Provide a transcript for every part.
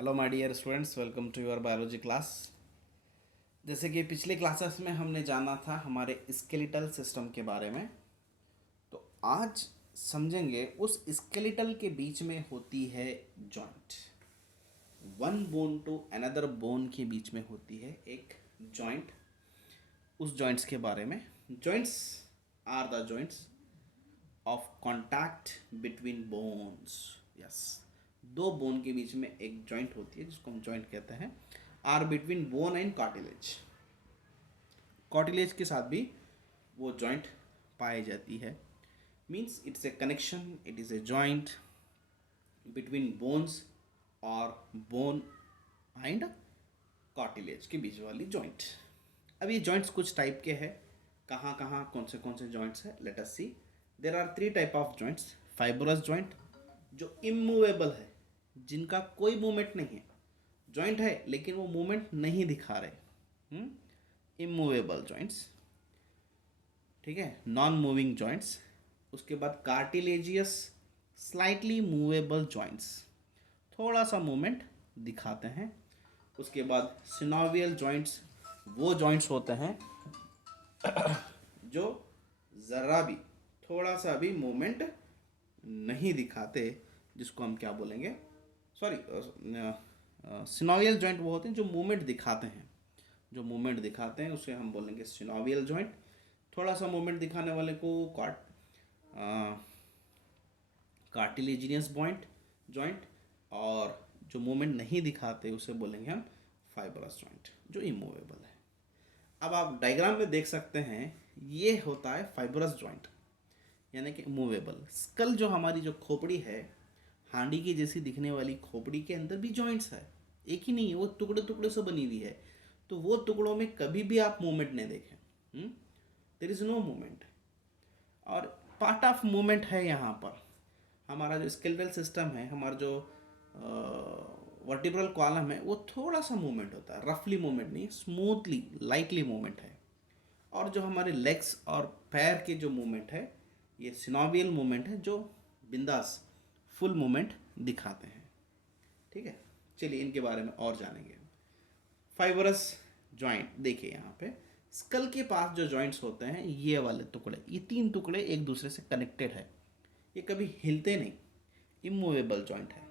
Hello my dear students, welcome to your biology class. जैसे कि पिछले क्लासेस में हमने जाना था हमारे स्केलेटल सिस्टम के बारे में, तो आज समझेंगे उस स्केलेटल के बीच में होती है joint. One bone to another bone के बीच में होती है एक जॉइंट। उस जॉइंट्स के बारे में, joints are the joints of contact between bones. Yes, दो बोन के बीच में एक जॉइंट होती है जिसको हम जॉइंट कहते हैं। Are between bone and cartilage, cartilage के साथ भी वो जॉइंट पाई जाती है। Means it's a connection, it is a joint between bones और बोन एंड कार्टिलेज के बीच वाली जॉइंट। अब ये जॉइंट्स कुछ टाइप के हैं। कहाँ कहाँ कौन से जॉइंट्स है, let us see. There are three type of joints. Fibrous joint जो इमूवेबल है, जिनका कोई मूवमेंट नहीं है, जॉइंट है लेकिन वो मूवमेंट नहीं दिखा रहे, इमूवेबल जॉइंट्स। ठीक है, नॉन मूविंग जॉइंट्स। उसके बाद कार्टिलेजियस स्लाइटली मूवेबल जॉइंट्स, थोड़ा सा मूवमेंट दिखाते हैं। उसके बाद सिनोवियल जॉइंट्स, वो जॉइंट्स होते हैं जो ज़रा भी, थोड़ा सा भी मूवमेंट नहीं दिखाते, जिसको हम क्या बोलेंगे, सॉरी, सिनोवियल जॉइंट वो होते हैं जो मूवमेंट दिखाते हैं। जो मूवमेंट दिखाते हैं उसे हम बोलेंगे सिनोवियल जॉइंट। थोड़ा सा मूवमेंट दिखाने वाले को कार्टिलेजिनियस जॉइंट, और जो मूवमेंट नहीं दिखाते उसे बोलेंगे हम फाइब्रस जॉइंट जो इमूवेबल है। अब आप डायग्राम में देख सकते हैं, ये होता है फाइब्रस जॉइंट यानी कि मूवेबल। स्कल जो हमारी जो खोपड़ी है, हांडी की जैसी दिखने वाली खोपड़ी के अंदर भी जॉइंट्स है। एक ही नहीं है, वो टुकड़े टुकड़े से बनी हुई है। तो वो टुकड़ों में कभी भी आप मूवमेंट नहीं देखें, देर इज़ नो मूवमेंट। और पार्ट ऑफ मूवमेंट है यहाँ पर। हमारा जो स्केलेटल सिस्टम है, हमारा जो वर्टिब्रल कॉलम है, वो थोड़ा सा मूवमेंट होता है, रफली मूवमेंट नहीं, स्मूथली लाइटली मूवमेंट है। और जो हमारे लेग्स और पैर के जो मूवमेंट है, ये सिनोवियल मूवमेंट है जो बिंदास फुल मूवमेंट दिखाते हैं। ठीक है, चलिए इनके बारे में और जानेंगे। फाइबरस जॉइंट देखिए, यहाँ पे स्कल के पास जो जॉइंट्स होते हैं, ये वाले टुकड़े, ये तीन टुकड़े एक दूसरे से कनेक्टेड है, ये कभी हिलते नहीं, इमूवेबल जॉइंट है।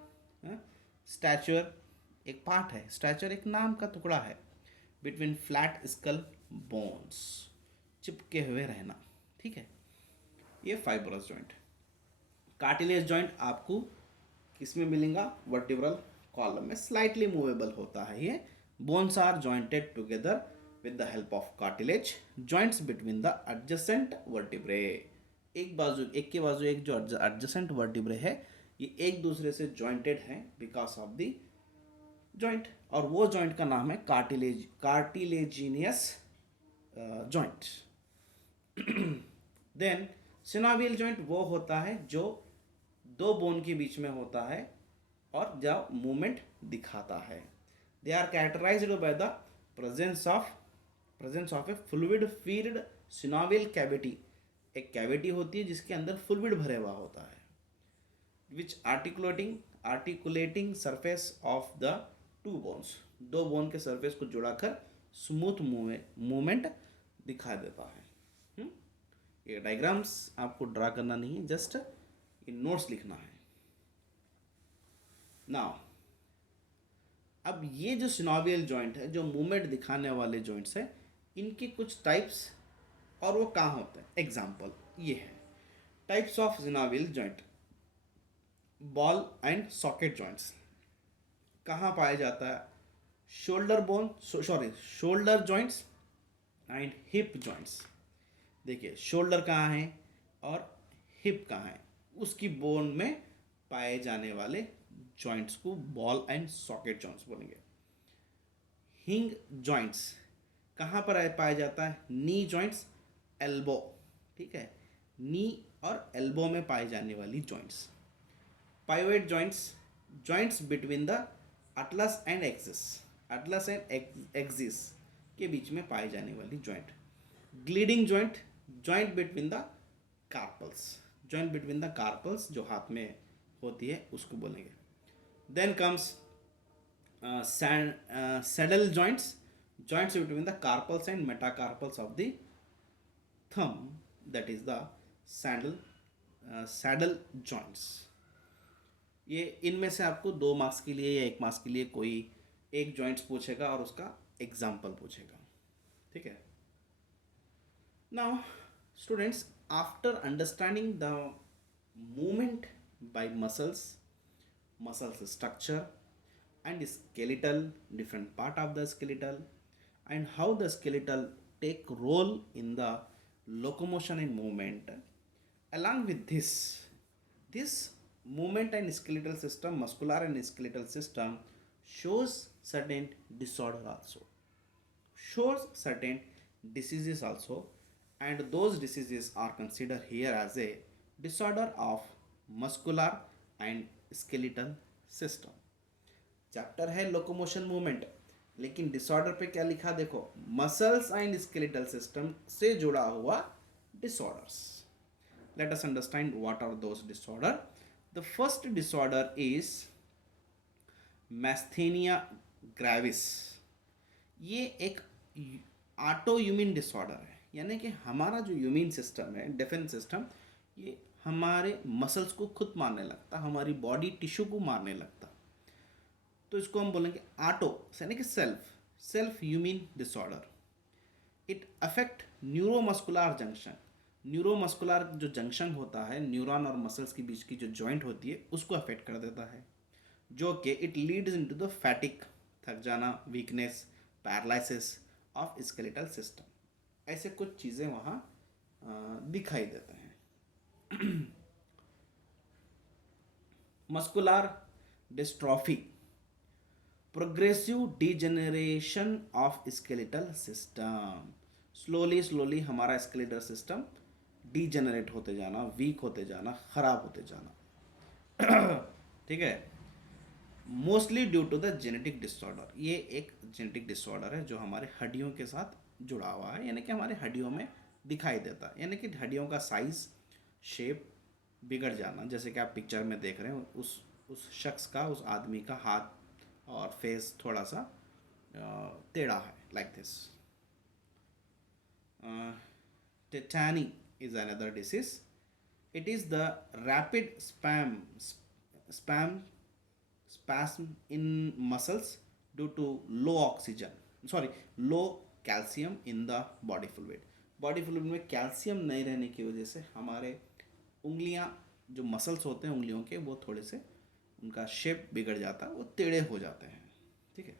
स्टैचर एक पार्ट है, स्टैचर एक नाम का टुकड़ा है। बिटवीन फ्लैट स्कल बोन्स, चिपके हुए रहना। ठीक है, ये फाइब्रस जॉइंट। कार्टिलेज जॉइंट आपको किस में मिलेगा, वर्टिब्रल कॉलम में, स्लाइटली मूवेबल होता है ये। Bones are jointed together with the help of cartilage, joints between the adjacent vertebrae. एक के बाजू एक जो एडजेसेंट वर्टिब्रे है, ये एक दूसरे से जॉइंटेड है बिकॉज ऑफ द जॉइंट, और वो जॉइंट का नाम है cartilaginous joint. Then synovial joint वो होता है जो दो बोन के बीच में होता है और जब मूवमेंट दिखाता है। They are characterised by the presence of a fluid filled synovial cavity. एक कैविटी होती है जिसके अंदर फ्लूइड भरे हुआ होता है, which articulating surface of the two bones, दो बोन के सरफेस को जुड़ाकर स्मूथ मूवमेंट दिखा देता है। ये डायग्राम्स आपको ड्रा करना नहीं है, जस्ट ये नोट्स लिखना है। नाउ अब ये जो सिनोवियल जॉइंट है, जो मूवमेंट दिखाने वाले जॉइंट्स हैं, इनके कुछ टाइप्स और वो कहाँ होते हैं। एग्जाम्पल ये है types of synovial joint. Ball and socket joints कहाँ पाया जाता है, shoulder joints and hip joints. देखिए शोल्डर कहाँ है और हिप कहाँ है, उसकी बोन में पाए जाने वाले जॉइंट्स को बॉल एंड सॉकेट जॉइंट्स बोलेंगे। हिंग जॉइंट्स कहाँ पर पाया जाता है, नी जॉइंट्स, एल्बो। ठीक है, नी और एल्बो में पाए जाने वाली joints. Pivot joints between the atlas and axis के बीच में पाए जाने वाली joint. Gliding joint between the carpals जो हाथ में होती है उसको बोलेंगे। Then comes saddle joints between the carpals and metacarpals of the thumb, that is the saddle joints. ये इनमें से आपको 2 मार्क्स के लिए या 1 मार्क्स के लिए कोई एक जॉइंट्स पूछेगा और उसका एग्जाम्पल पूछेगा. ठीक है. Now students, after understanding the movement by muscles structure and skeletal, different part of the skeletal, and how the skeletal take role in the locomotion and movement. Along with this movement and skeletal system, muscular and skeletal system, shows certain disorder also, shows certain diseases also, and those diseases are considered here as a disorder of muscular and skeletal system. Chapter है locomotion movement, लेकिन disorder पे क्या लिखा देखो, muscles and skeletal system से जुड़ा हुआ disorders. Let us understand what are those disorder. The first disorder is myasthenia gravis. ये एक ऑटो यूमिन डिसऑर्डर है, यानी कि हमारा जो यूमिन सिस्टम है, डिफेंस सिस्टम, ये हमारे मसल्स को खुद मारने लगता, हमारी बॉडी टिश्यू को मारने लगता. तो इसको हम बोलेंगे ऑटो, यानी कि self immune disorder. It affect neuromuscular junction. Neuromuscular जो जंक्शन होता है, न्यूरॉन और मसल्स के बीच की जो जॉइंट होती है, उसको अफेक्ट कर देता है, जो कि इट लीड्स इनटू द फैटिक, थक जाना, weakness, paralysis of skeletal system. ऐसे कुछ चीज़ें वहाँ दिखाई देते हैं. Muscular dystrophy, progressive degeneration of skeletal system. Slowly हमारा स्केलेटल सिस्टम डिजेनरेट होते जाना, वीक होते जाना, खराब होते जाना. ठीक है. Mostly due to the genetic disorder. ये एक जेनेटिक डिसऑर्डर है जो हमारे हड्डियों के साथ जुड़ा हुआ है, यानी कि हमारे हड्डियों में दिखाई देता है, यानी कि हड्डियों का साइज, शेप बिगड़ जाना. जैसे कि आप पिक्चर में देख रहे हैं, उस शख्स का, उस आदमी का हाथ और फेस थोड़ा सा टेढ़ा है, like this. Tetani is another disease. It is the rapid spasm in muscles due to low calcium in the body fluid. Body fluid में कैल्शियम नहीं रहने की वजह से हमारे उंगलियां, जो मसल्स होते हैं उंगलियों के, वो थोड़े से उनका शेप बिगड़ जाता है, वो टेढ़े हो जाते हैं. ठीक है.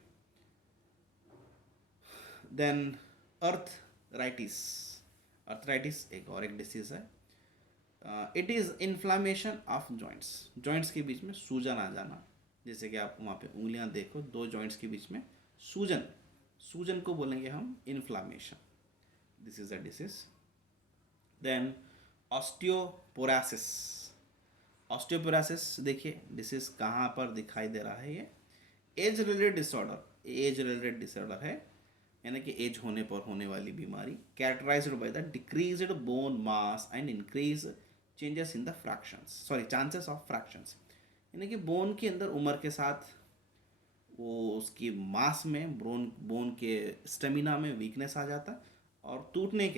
देन अर्थराइटिस एक और एक डिसीज है. It is inflammation of joints के बीच में सूजन आ जाना. जैसे कि आप वहाँ पे उंगलियाँ देखो, 2 जॉइंट्स के बीच में सूजन को बोलेंगे हम inflammation. This is a disease. Then osteoporosis देखिए डिसीज कहाँ पर दिखाई दे रहा है. ये एज रिलेटेड डिसऑर्डर है, यानी कि एज होने पर होने वाली बीमारी. Characterised by the decreased bone mass and increase changes in the chances of fractures. यानी कि बोन के अंदर उम्र के साथ वो उसकी मास में, बोन के स्टेमिना में वीकनेस आ जाता, और टूटने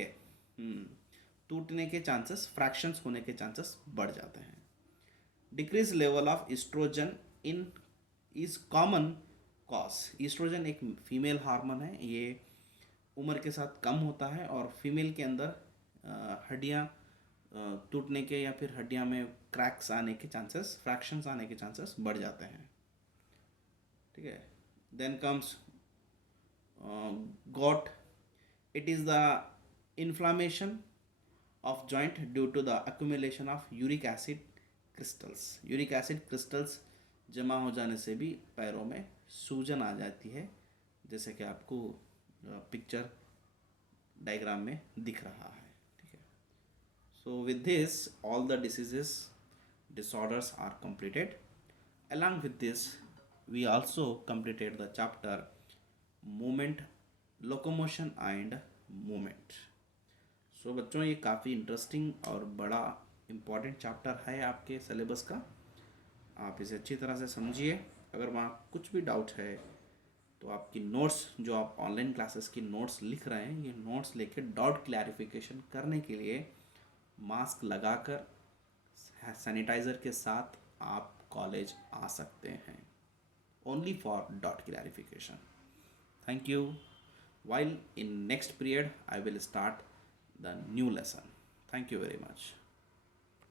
के चांसेस, फ्रैक्शंस होने के चांसेस बढ़ जाते हैं. Decrease level of oestrogen is common cause. Oestrogen एक फीमेल हार्मोन है, ये उम्र के साथ कम होता है, और फीमेल के अंदर हड्डियाँ टूटने के या फिर हड्डियाँ में क्रैक्स आने के चांसेस, फ्रैक्शंस आने के चांसेस बढ़ जाते हैं. ठीक है. Then comes gout. It is the inflammation of joint due to the accumulation of uric acid crystals जमा हो जाने से भी पैरों में सूजन आ जाती है, जैसे कि आपको पिक्चर डायग्राम में दिख रहा है. ठीक है. So with this all the disorders are completed. Along with this, we also completed the chapter movement, locomotion and movement. सो बच्चों, ये काफ़ी इंटरेस्टिंग और बड़ा इम्पॉर्टेंट चैप्टर है आपके सिलेबस का. आप इसे अच्छी तरह से समझिए अगर वहाँ कुछ भी डाउट है तो आपकी नोट्स, जो आप ऑनलाइन क्लासेस की नोट्स लिख रहे हैं, ये नोट्स लेके डाउट क्लैरिफिकेशन करने के लिए मास्क लगाकर सैनिटाइज़र के साथ आप कॉलेज आ सकते हैं, only for doubt clarification. Thank you. While in next period I will start the new lesson. Thank you very much.